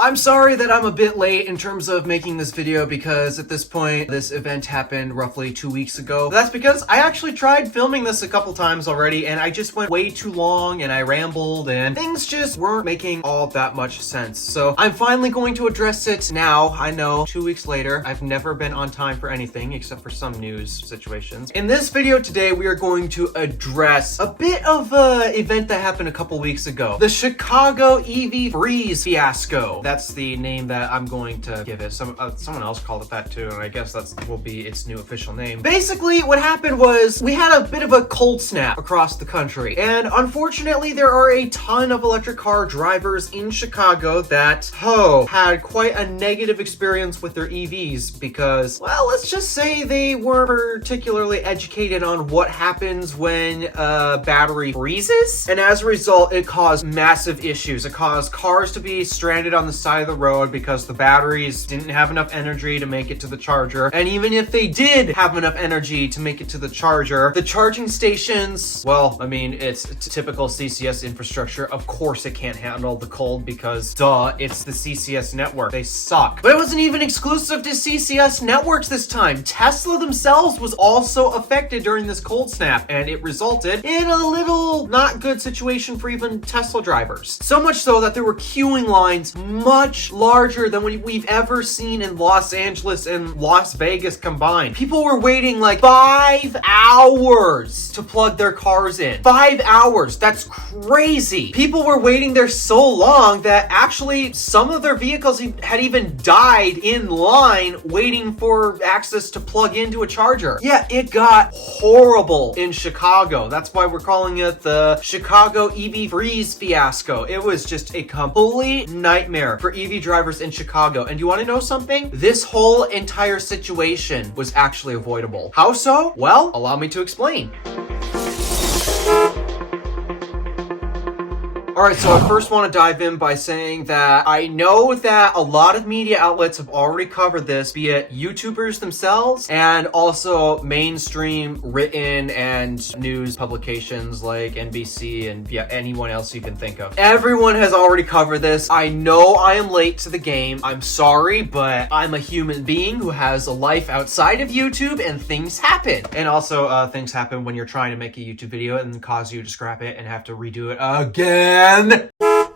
I'm sorry that I'm a bit late in terms of making this video because at this point, this event happened roughly 2 weeks ago. That's because I actually tried filming this a couple times already and I just went way too long and I rambled and things just weren't making all that much sense. So I'm finally going to address it now. I know, 2 weeks later, I've never been on time for anything except for some news situations. In this video today, we are going to address a bit of an event that happened a couple weeks ago. The Chicago EV freeze fiasco. That's the name that I'm going to give it. Someone else called it that too, and I guess that will be its new official name. Basically, what happened was we had a bit of a cold snap across the country, and unfortunately, there are a ton of electric car drivers in Chicago that, had quite a negative experience with their EVs because, well, let's just say they weren't particularly educated on what happens when a battery freezes, and as a result, it caused massive issues. It caused cars to be stranded on the side of the road because the batteries didn't have enough energy to make it to the charger. And even if they did have enough energy to make it to the charger, the charging stations, well, I mean, it's typical CCS infrastructure. Of course it can't handle the cold because, duh, it's the CCS network. They suck. But it wasn't even exclusive to CCS networks this time. Tesla themselves was also affected during this cold snap, and it resulted in a little not good situation for even Tesla drivers. So much so that there were queuing lines much larger than what we've ever seen in Los Angeles and Las Vegas combined. People were waiting like 5 hours to plug their cars in. 5 hours. That's crazy. People were waiting there so long that actually some of their vehicles had even died in line waiting for access to plug into a charger. Yeah, it got horrible in Chicago. That's why we're calling it the Chicago EV freeze fiasco. It was just a complete nightmare for EV drivers in Chicago. And you want to know something? This whole entire situation was actually avoidable. How so? Well, allow me to explain. Alright, so I first want to dive in by saying that I know that a lot of media outlets have already covered this, be it YouTubers themselves and also mainstream written and news publications like NBC and anyone else you can think of. Everyone has already covered this. I know I am late to the game. I'm sorry, but I'm a human being who has a life outside of YouTube and things happen. And also, things happen when you're trying to make a YouTube video and cause you to scrap it and have to redo it again.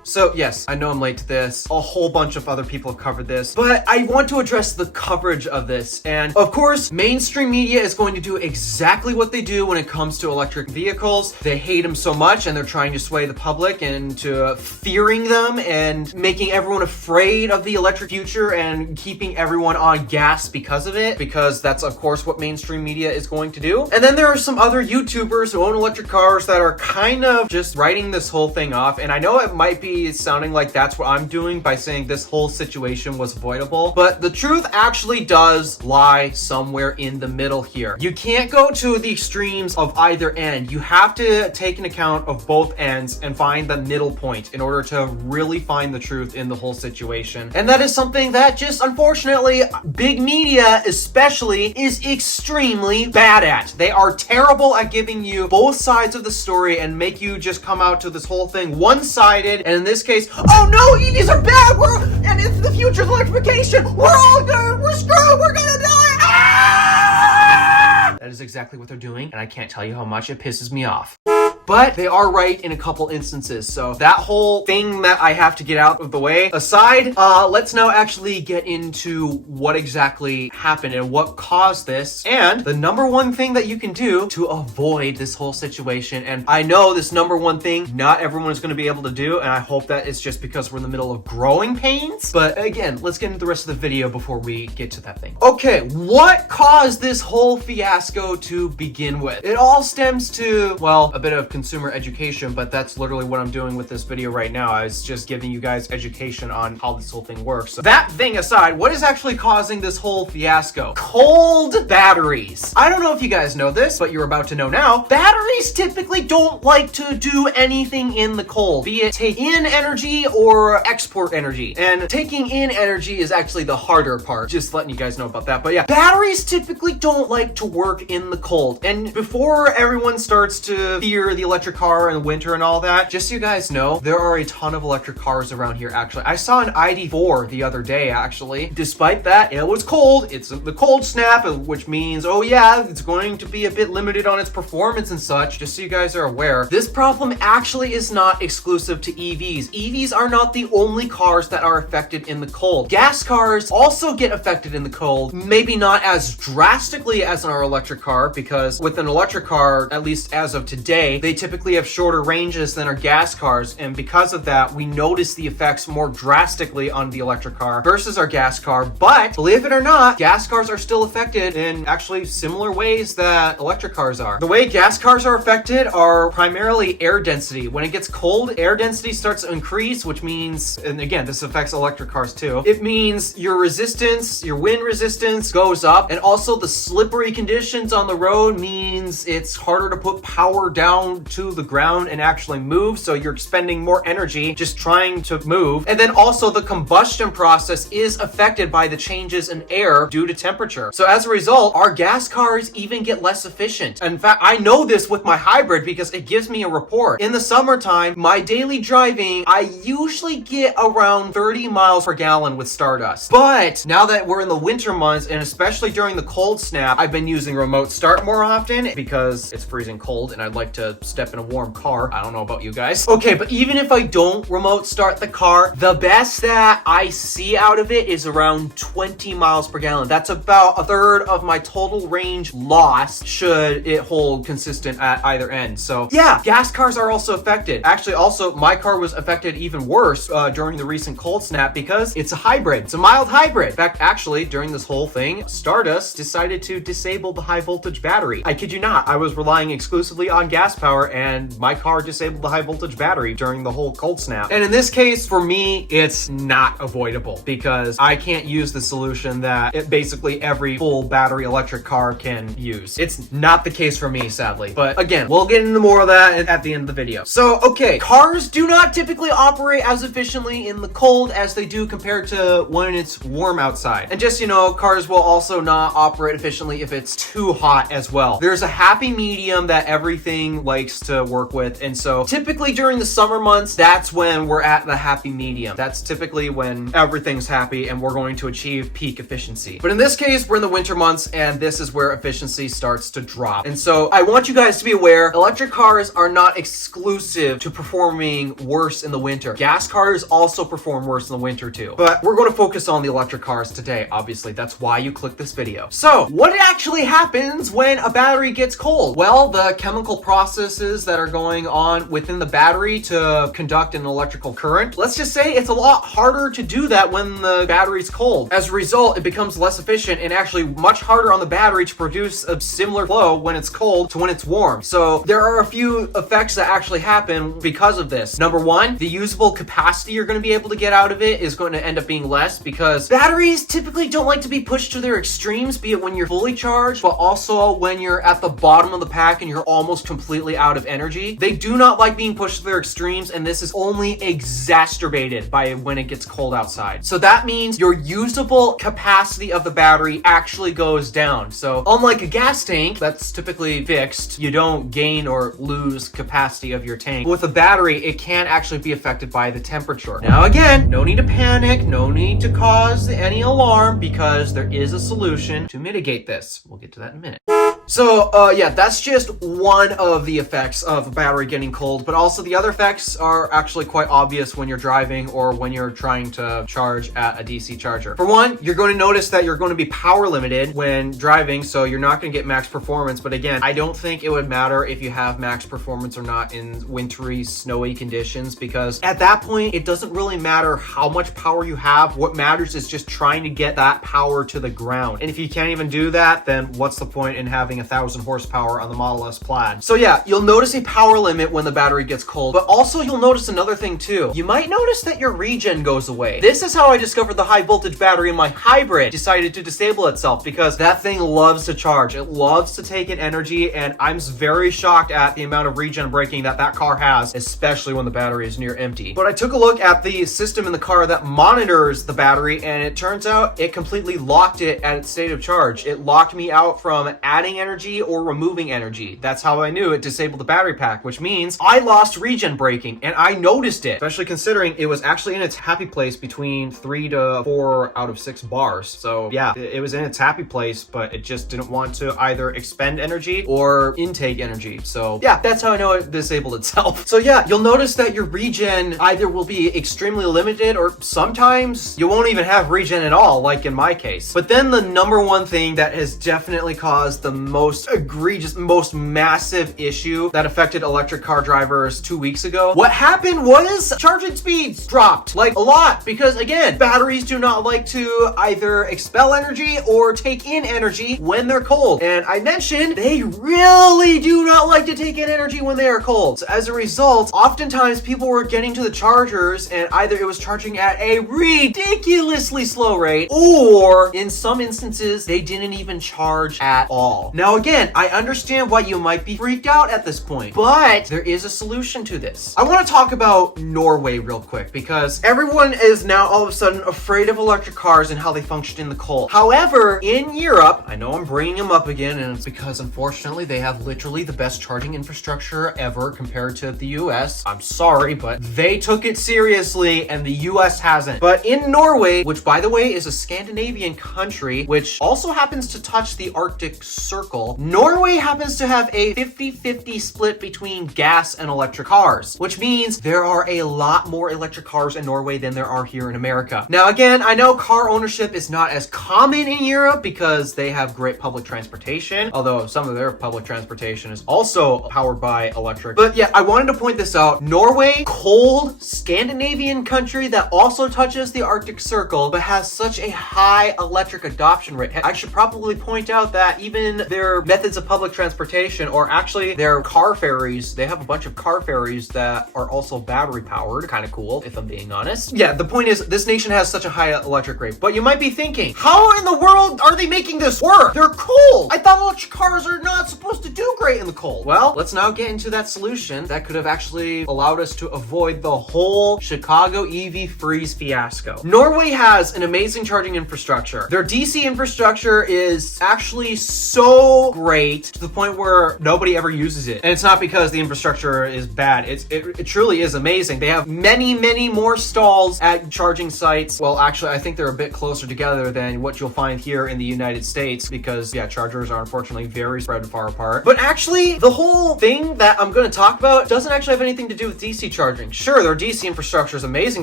So yes, I know I'm late to this. A whole bunch of other people have covered this, but I want to address the coverage of this. And of course, mainstream media is going to do exactly what they do when it comes to electric vehicles. They hate them so much and they're trying to sway the public into fearing them and making everyone afraid of the electric future and keeping everyone on gas because of it, because that's of course what mainstream media is going to do. And then there are some other YouTubers who own electric cars that are kind of just writing this whole thing off. And I know it might be sounding like that's what I'm doing by saying this whole situation was avoidable, but the truth actually does lie somewhere in the middle here. You can't go to the extremes of either end. You have to take an account of both ends and find the middle point in order to really find the truth in the whole situation. And that is something that just unfortunately big media especially is extremely bad at. They are terrible at giving you both sides of the story and make you just come out to this whole thing one-sided, and in this case, oh no, EVs are bad, and it's the future of electrification, we're screwed, we're gonna die, ah! That is exactly what they're doing, and I can't tell you how much it pisses me off. But they are right in a couple instances. So that whole thing that I have to get out of the way aside, let's now actually get into what exactly happened and what caused this and the number one thing that you can do to avoid this whole situation. And I know this number one thing, not everyone is going to be able to do, and I hope that it's just because we're in the middle of growing pains. But again, let's get into the rest of the video before we get to that thing. Okay, what caused this whole fiasco to begin with? It all stems to, well, a bit of consumer education, but that's literally what I'm doing with this video right now. I was just giving you guys education on how this whole thing works. So that thing aside, what is actually causing this whole fiasco? Cold batteries. I don't know if you guys know this, but you're about to know now. Batteries typically don't like to do anything in the cold, be it take in energy or export energy. And taking in energy is actually the harder part, just letting you guys know about that. But yeah, batteries typically don't like to work in the cold. And before everyone starts to fear the the electric car in the winter and all that. Just so you guys know, there are a ton of electric cars around here, actually. I saw an ID4 the other day, actually. Despite that, it was cold. It's the cold snap, which means, oh yeah, it's going to be a bit limited on its performance and such. Just so you guys are aware, this problem actually is not exclusive to EVs. EVs are not the only cars that are affected in the cold. Gas cars also get affected in the cold, maybe not as drastically as our electric car, because with an electric car, at least as of today, they typically have shorter ranges than our gas cars, and because of that, we notice the effects more drastically on the electric car versus our gas car. But believe it or not, gas cars are still affected in actually similar ways that electric cars are. The way gas cars are affected are primarily air density. When it gets cold, air density starts to increase, which means, and again, this affects electric cars too, it means your resistance, your wind resistance goes up, and also the slippery conditions on the road means it's harder to put power down to the ground and actually move, so you're expending more energy just trying to move. And then also the combustion process is affected by the changes in air due to temperature. So as a result, our gas cars even get less efficient. In fact, I know this with my hybrid because it gives me a report. In the summertime, my daily driving, I usually get around 30 miles per gallon with Stardust. But now that we're in the winter months, and especially during the cold snap, I've been using remote start more often because it's freezing cold and I'd like to step in a warm car. I don't know about you guys. Okay, but even if I don't remote start the car, the best that I see out of it is around 20 miles per gallon. That's about a third of my total range lost should it hold consistent at either end. So yeah, gas cars are also affected. Actually, also my car was affected even worse during the recent cold snap because it's a hybrid. It's a mild hybrid. In fact, actually, during this whole thing, Stardust decided to disable the high voltage battery. I kid you not, I was relying exclusively on gas power and my car disabled the high voltage battery during the whole cold snap. And in this case, for me, it's not avoidable because I can't use the solution that basically every full battery electric car can use. It's not the case for me, sadly. But again, we'll get into more of that at the end of the video. So, okay, cars do not typically operate as efficiently in the cold as they do compared to when it's warm outside. And just, you know, cars will also not operate efficiently if it's too hot as well. There's a happy medium that everything likes to work with. And so typically during the summer months, that's when we're at the happy medium. That's typically when everything's happy and we're going to achieve peak efficiency. But in this case, we're in the winter months and this is where efficiency starts to drop. And so I want you guys to be aware, electric cars are not exclusive to performing worse in the winter. Gas cars also perform worse in the winter too. But we're going to focus on the electric cars today. Obviously, that's why you click this video. So what actually happens when a battery gets cold? Well, the chemical processes that are going on within the battery to conduct an electrical current, let's just say it's a lot harder to do that when the battery's cold. As a result, it becomes less efficient and actually much harder on the battery to produce a similar flow when it's cold to when it's warm. So there are a few effects that actually happen because of this. Number one, the usable capacity you're going to be able to get out of it is going to end up being less because batteries typically don't like to be pushed to their extremes, be it when you're fully charged, but also when you're at the bottom of the pack and you're almost completely out of energy. They do not like being pushed to their extremes, and this is only exacerbated by when it gets cold outside. So that means your usable capacity of the battery actually goes down. So unlike a gas tank that's typically fixed, you don't gain or lose capacity of your tank. With a battery, it can actually be affected by the temperature. Now again, no need to panic, no need to cause any alarm because there is a solution to mitigate this. We'll get to that in a minute. So, yeah, that's just one of the effects of a battery getting cold, but also the other effects are actually quite obvious when you're driving or when you're trying to charge at a DC charger. For one, you're going to notice that you're going to be power limited when driving, so you're not going to get max performance. But again, I don't think it would matter if you have max performance or not in wintry, snowy conditions, because at that point, it doesn't really matter how much power you have. What matters is just trying to get that power to the ground. And if you can't even do that, then what's the point in having 1,000 horsepower on the Model S Plaid? So yeah, you'll notice a power limit when the battery gets cold, but also you'll notice another thing too. You might notice that your regen goes away. This is how I discovered the high voltage battery in my hybrid decided to disable itself, because that thing loves to charge. It loves to take in energy, and I'm very shocked at the amount of regen braking that that car has, especially when the battery is near empty. But I took a look at the system in the car that monitors the battery, and it turns out it completely locked it at its state of charge. It locked me out from adding energy or removing energy. That's how I knew it disabled the battery pack, which means I lost regen braking, and I noticed it, especially considering it was actually in its happy place between 3 to 4 out of 6 bars. So yeah, it was in its happy place, but it just didn't want to either expend energy or intake energy. So yeah, that's how I know it disabled itself. So yeah, you'll notice that your regen either will be extremely limited, or sometimes you won't even have regen at all, like in my case. But then the number one thing that has definitely caused the most egregious, most massive issue that affected electric car drivers 2 weeks ago, what happened was charging speeds dropped, like a lot, because again, batteries do not like to either expel energy or take in energy when they're cold. And I mentioned they really do not like to take in energy when they are cold. So as a result, oftentimes people were getting to the chargers and either it was charging at a ridiculously slow rate, or in some instances, they didn't even charge at all. Now again, I understand why you might be freaked out at this point, but there is a solution to this. I want to talk about Norway real quick, because everyone is now all of a sudden afraid of electric cars and how they function in the cold. However, in Europe, I know I'm bringing them up again, and it's because unfortunately they have literally the best charging infrastructure ever compared to the US. I'm sorry, but they took it seriously and the US hasn't. But in Norway, which by the way is a Scandinavian country, which also happens to touch the Arctic Circle, Norway happens to have a 50-50 split between gas and electric cars, which means there are a lot more electric cars in Norway than there are here in America. Now again, I know car ownership is not as common in Europe because they have great public transportation, although some of their public transportation is also powered by electric. But yeah, I wanted to point this out. Norway, cold Scandinavian country that also touches the Arctic Circle, but has such a high electric adoption rate. I should probably point out that even their methods of public transportation, or actually their car ferries, they have a bunch of car ferries that are also battery powered. Kind of cool, if I'm being honest. Yeah, the point is this nation has such a high electric rate, but you might be thinking, how in the world are they making this work? They're cold. I thought electric cars are not supposed to do great in the cold. Well, let's now get into that solution that could have actually allowed us to avoid the whole Chicago EV freeze fiasco. Norway has an amazing charging infrastructure. Their DC infrastructure is actually so great to the point where nobody ever uses it. And it's not because the infrastructure is bad. It truly is amazing. They have many more stalls at charging sites. Well, actually, I think they're a bit closer together than what you'll find here in the United States because, yeah, chargers are unfortunately very spread far apart. But actually, the whole thing that I'm going to talk about doesn't actually have anything to do with DC charging. Sure, their DC infrastructure is amazing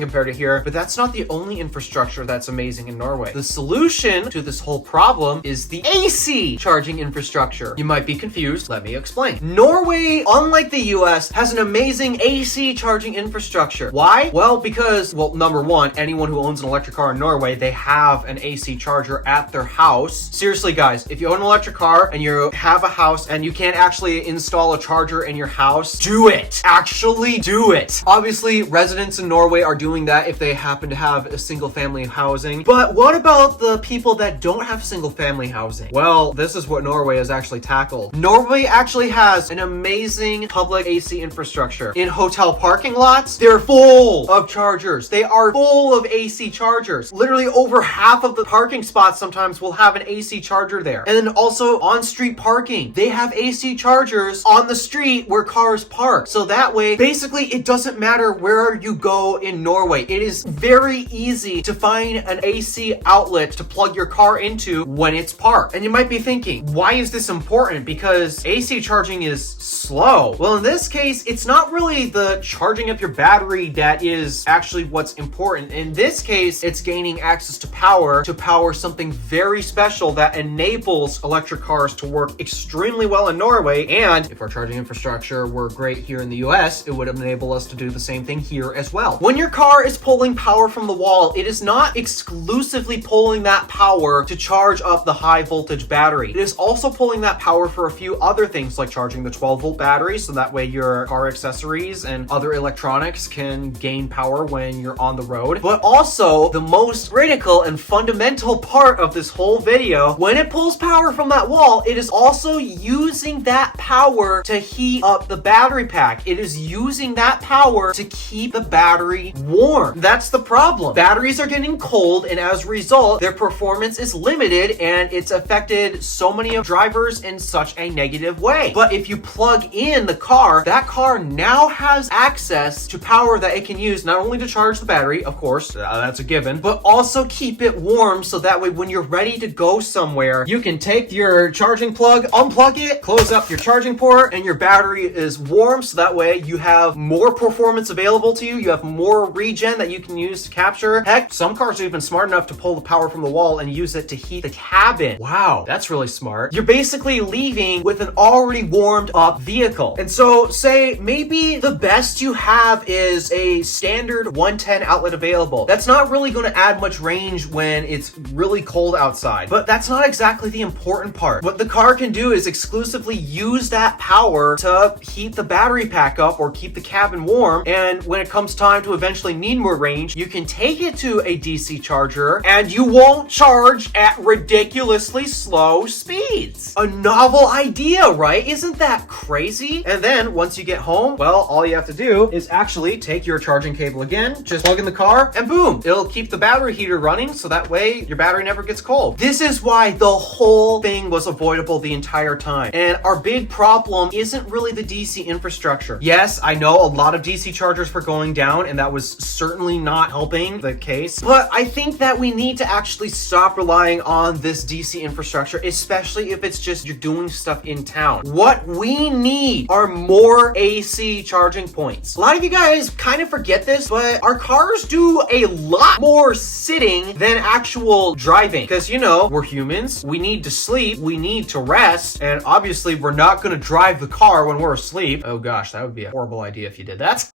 compared to here, but that's not the only infrastructure that's amazing in Norway. The solution to this whole problem is the AC charging infrastructure. You might be confused. Let me explain. Norway, unlike the US, has an amazing AC charging infrastructure. Why? Well, because, well, number one, anyone who owns an electric car in Norway, they have an AC charger at their house. Seriously, guys, if you own an electric car and you have a house and you can't actually install a charger in your house, do it. Actually do it. Obviously, residents in Norway are doing that if they happen to have a single family housing. But what about the people that don't have single family housing? Well, this is what Norway has actually tackled. Norway actually has an amazing public AC infrastructure. In hotel parking lots, they're full of chargers. They are full of AC chargers. Literally over half of the parking spots sometimes will have an AC charger there. And then also on street parking, they have AC chargers on the street where cars park. So that way, basically, it doesn't matter where you go in Norway. It is very easy to find an AC outlet to plug your car into when it's parked. And you might be thinking, why is this important? Because AC charging is slow. Well, in this case, it's not really the charging up your battery that is actually what's important. In this case, it's gaining access to power something very special that enables electric cars to work extremely well in Norway. And if our charging infrastructure were great here in the US, it would enable us to do the same thing here as well. When your car is pulling power from the wall, it is not exclusively pulling that power to charge up the high voltage battery. It is also pulling that power for a few other things like charging the 12-volt battery, so that way your car accessories and other electronics can gain power when you're on the road. But also, the most critical and fundamental part of this whole video, when it pulls power from that wall, it is also using that power to heat up the battery pack. It is using that power to keep the battery warm. That's the problem. Batteries are getting cold, and as a result, their performance is limited, and it's affected so many of drivers in such a negative way. But if you plug in the car, that car now has access to power that it can use not only to charge the battery, of course, that's a given, but also keep it warm so that way when you're ready to go somewhere, you can take your charging plug, unplug it, close up your charging port, and your battery is warm so that way you have more performance available to you. You have more regen that you can use to capture. Heck, some cars are even smart enough to pull the power from the wall and use it to heat the cabin. Wow, that's really smart. You're basically leaving with an already warmed up vehicle. And so say maybe the best you have is a standard 110 outlet available. That's not really going to add much range when it's really cold outside, but that's not exactly the important part. What the car can do is exclusively use that power to heat the battery pack up or keep the cabin warm. And when it comes time to eventually need more range, you can take it to a DC charger and you won't charge at ridiculously slow speeds. A novel idea, right? Isn't that crazy? And then once you get home, well, all you have to do is actually take your charging cable again, just plug in the car, and boom, it'll keep the battery heater running so that way your battery never gets cold. This is why the whole thing was avoidable the entire time. And our big problem isn't really the DC infrastructure. Yes, I know a lot of DC chargers were going down, and that was certainly not helping the case, but I think that we need to actually stop relying on this DC infrastructure, especially if it's just you're doing stuff in town. What we need are more AC charging points. A lot of you guys kind of forget this, but our cars do a lot more sitting than actual driving because, you know, we're humans. We need to sleep. We need to rest. And obviously, we're not going to drive the car when we're asleep. Oh gosh, that would be a horrible idea if you did that.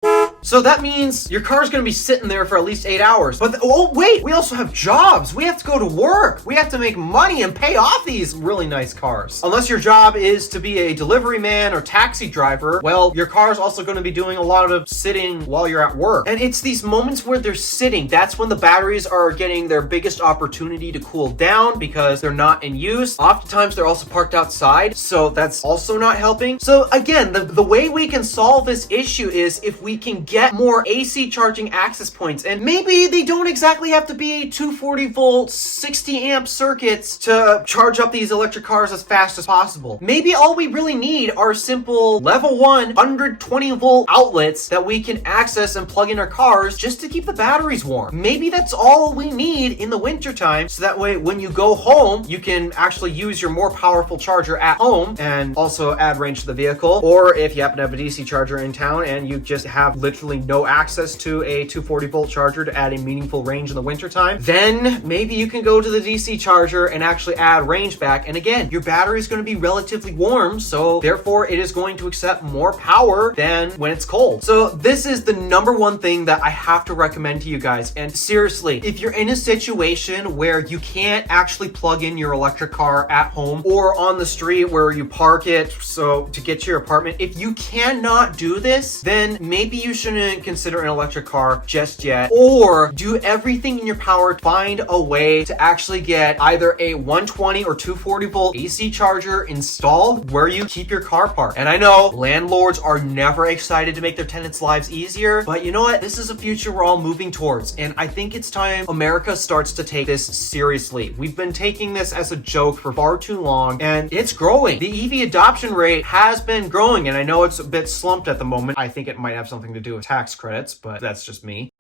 So that means your car's gonna be sitting there for at least 8 hours. But oh wait, we also have jobs. We have to go to work. We have to make money and pay off these really nice cars. Unless your job is to be a delivery man or taxi driver, well, your car's also gonna be doing a lot of sitting while you're at work. And it's these moments where they're sitting. That's when the batteries are getting their biggest opportunity to cool down because they're not in use. Oftentimes they're also parked outside, so that's also not helping. So again, the way we can solve this issue is if we can get more AC charging access points. And maybe they don't exactly have to be 240 volt, 60 amp circuits to charge up these electric cars as fast as possible. Maybe all we really need are simple level 1, 120 volt outlets that we can access and plug in our cars just to keep the batteries warm. Maybe that's all we need in the winter time. So that way, when you go home, you can actually use your more powerful charger at home and also add range to the vehicle. Or if you happen to have a DC charger in town and you just have literally no access to a 240 volt charger to add a meaningful range in the wintertime, then maybe you can go to the DC charger and actually add range back. And again, your battery is going to be relatively warm, so therefore it is going to accept more power than when it's cold. So this is the number one thing that I have to recommend to you guys. And seriously, if you're in a situation where you can't actually plug in your electric car at home or on the street where you park it so to get to your apartment, if you cannot do this, then maybe you shouldn't consider an electric car just yet, or do everything in your power to find a way to actually get either a 120 or 240 volt AC charger installed where you keep your car parked. And I know landlords are never excited to make their tenants' lives easier, but you know what? This is a future we're all moving towards, and I think it's time America starts to take this seriously. We've been taking this as a joke for far too long, and it's growing. The EV adoption rate has been growing, and I know it's a bit slumped at the moment. I think it might have something to do with tax credits, but that's just me.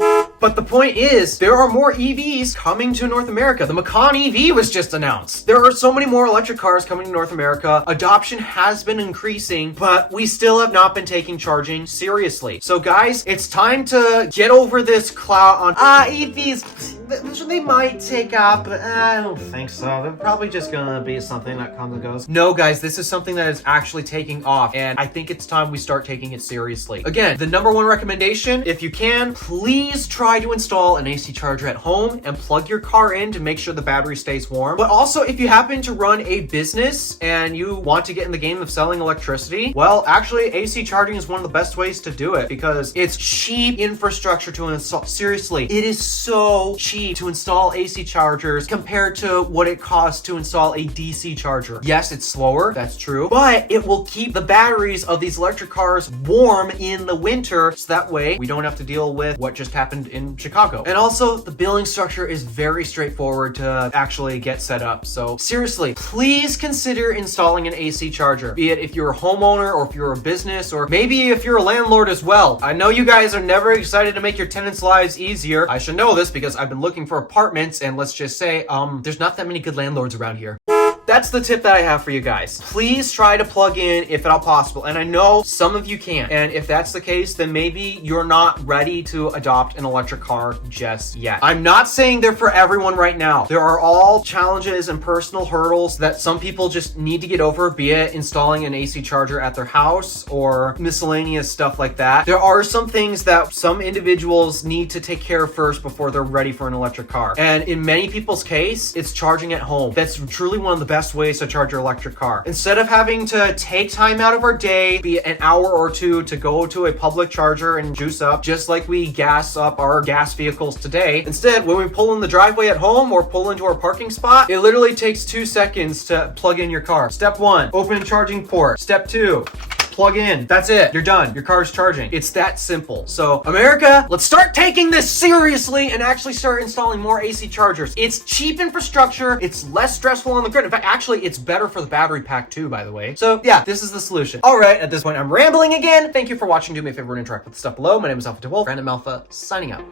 But the point is, there are more EVs coming to North America. The Macan EV was just announced. There are so many more electric cars coming to North America. Adoption has been increasing, but we still have not been taking charging seriously. So guys, it's time to get over this clout on, EVs, they might take off, but I don't think so. They're probably just gonna be something that comes and goes. No guys, this is something that is actually taking off, and I think it's time we start taking it seriously. Again, the number one recommendation, if you can, please try to install an AC charger at home and plug your car in to make sure the battery stays warm. But also, if you happen to run a business and you want to get in the game of selling electricity, well, actually, AC charging is one of the best ways to do it because it's cheap infrastructure to install. Seriously, it is so cheap be to install AC chargers compared to what it costs to install a DC charger. Yes, it's slower, that's true, but it will keep the batteries of these electric cars warm in the winter, so that way we don't have to deal with what just happened in Chicago. And also, the billing structure is very straightforward to actually get set up. So seriously, please consider installing an AC charger, be it if you're a homeowner or if you're a business, or maybe if you're a landlord as well. I know you guys are never excited to make your tenants' lives easier. I should know this because I've been looking for apartments, and let's just say, there's not that many good landlords around here. That's the tip that I have for you guys. Please try to plug in if at all possible. And I know some of you can't. And if that's the case, then maybe you're not ready to adopt an electric car just yet. I'm not saying they're for everyone right now. There are all challenges and personal hurdles that some people just need to get over, be it installing an AC charger at their house or miscellaneous stuff like that. There are some things that some individuals need to take care of first before they're ready for an electric car. And in many people's case, it's charging at home. That's truly one of the best ways to charge your electric car. Instead of having to take time out of our day, be it an hour or two, to go to a public charger and juice up, just like we gas up our gas vehicles today. Instead, when we pull in the driveway at home or pull into our parking spot, it literally takes 2 seconds to plug in your car. Step 1, open charging port. Step 2, plug in. That's it. You're done. Your car's charging. It's that simple. So America, let's start taking this seriously and actually start installing more AC chargers. It's cheap infrastructure. It's less stressful on the grid. In fact, actually, it's better for the battery pack too, by the way. So yeah, this is the solution. All right, at this point, I'm rambling again. Thank you for watching. Do me a favor and interact with the stuff below. My name is DeWolf, Random Alpha, signing out.